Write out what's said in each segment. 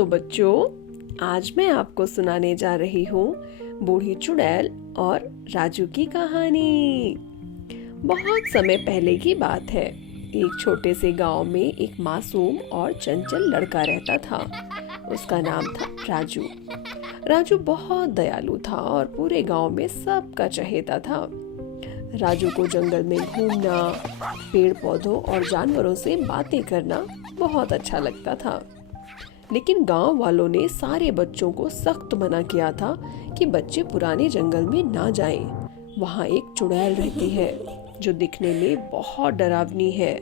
तो बच्चों, आज मैं आपको सुनाने जा रही हूँ बूढ़ी चुड़ैल और राजू की कहानी। बहुत समय पहले की बात है। एक छोटे से गांव में एक मासूम और चंचल लड़का रहता था। उसका नाम था राजू। राजू बहुत दयालु था और पूरे गांव में सबका चहेता था। राजू को जंगल में घूमना, पेड़ पौधों और जानवरों से बातें करना बहुत अच्छा लगता था। लेकिन गांव वालों ने सारे बच्चों को सख्त मना किया था कि बच्चे पुराने जंगल में ना जाएं। वहाँ एक चुड़ैल रहती है जो दिखने में बहुत डरावनी है।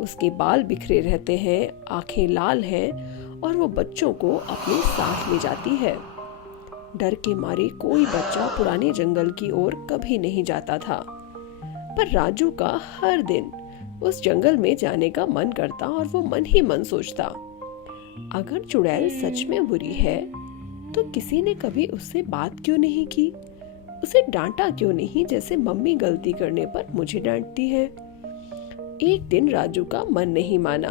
उसके बाल बिखरे रहते हैं, आंखें लाल हैं और वो बच्चों को अपने साथ ले जाती है। डर के मारे कोई बच्चा पुराने जंगल की ओर कभी नहीं जाता था। पर राजू का हर दिन उस जंगल में जाने का मन करता और वो मन ही मन सोचता, अगर चुड़ैल सच में बुरी है तो किसी ने कभी उससे बात क्यों नहीं की, उसे डांटा क्यों नहीं जैसे मम्मी गलती करने पर मुझे डांटती है। एक दिन राजू का मन नहीं माना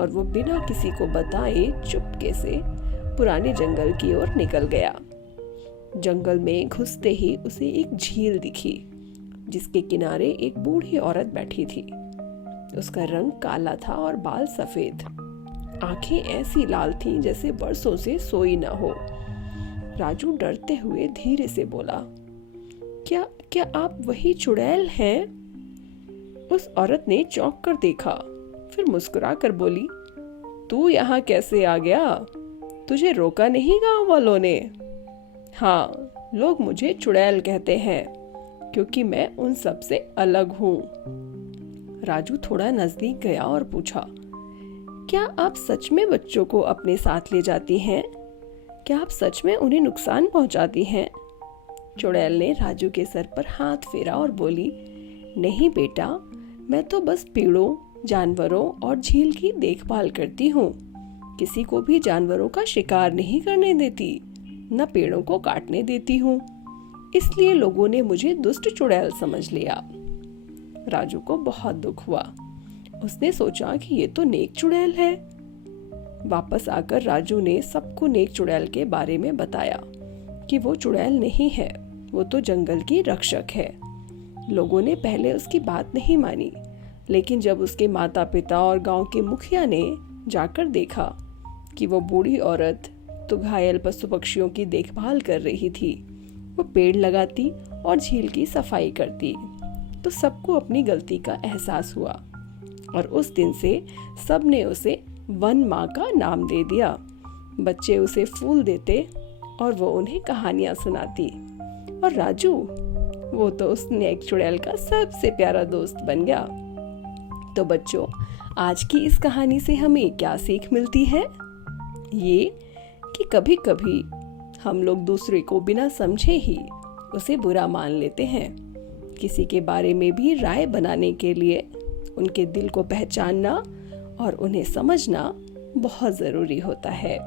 और वो बिना किसी को बताए चुपके से पुराने जंगल की ओर निकल गया। जंगल में घुसते ही उसे एक झील दिखी जिसके किनारे एक बूढ़ी औरत बैठी थी। उसका रंग काला था और बाल सफेद। आंखें ऐसी लाल थीं जैसे बरसों से सोई न हो। राजू डरते हुए धीरे से बोला, क्या क्या आप वही चुड़ैल हैं? उस औरत ने चौंक कर देखा, फिर मुस्कुरा कर बोली, तू यहाँ कैसे आ गया? तुझे रोका नहीं गांव वालों ने? हाँ, लोग मुझे चुड़ैल कहते हैं क्योंकि मैं उन सब से अलग हूँ। राजू थोड़ा नजदीक गया और पूछा, क्या आप सच में बच्चों को अपने साथ ले जाती हैं? क्या आप सच में उन्हें नुकसान पहुंचाती हैं? चुड़ैल ने राजू के सर पर हाथ फेरा और बोली, नहीं बेटा, मैं तो बस पेड़ों, जानवरों और झील की देखभाल करती हूँ। किसी को भी जानवरों का शिकार नहीं करने देती, न पेड़ों को काटने देती हूँ। इसलिए लोगों ने मुझे दुष्ट चुड़ैल समझ लिया। राजू को बहुत दुख हुआ। उसने सोचा कि ये तो नेक चुड़ैल है। वापस आकर राजू ने सबको नेक चुड़ैल के बारे में बताया कि वो चुड़ैल नहीं है, वो तो जंगल की रक्षक है। लोगों ने पहले उसकी बात नहीं मानी, लेकिन जब उसके माता पिता और गांव के मुखिया ने जाकर देखा कि वो बूढ़ी औरत तो घायल पशु पक्षियों की देखभाल कर रही थी, वो पेड़ लगाती और झील की सफाई करती, तो सबको अपनी गलती का एहसास हुआ और उस दिन से सबने उसे वन माँ का नाम दे दिया। बच्चे उसे फूल देते और वो उन्हें कहानियां सुनाती और राजू, वो तो उस नेक चुड़ैल का सबसे प्यारा दोस्त बन गया। तो बच्चों, आज की इस कहानी से हमें क्या सीख मिलती है? ये कि कभी कभी हम लोग दूसरे को बिना समझे ही उसे बुरा मान लेते हैं। किसी के बारे में भी राय बनाने के लिए उनके दिल को पहचानना और उन्हें समझना बहुत जरूरी होता है।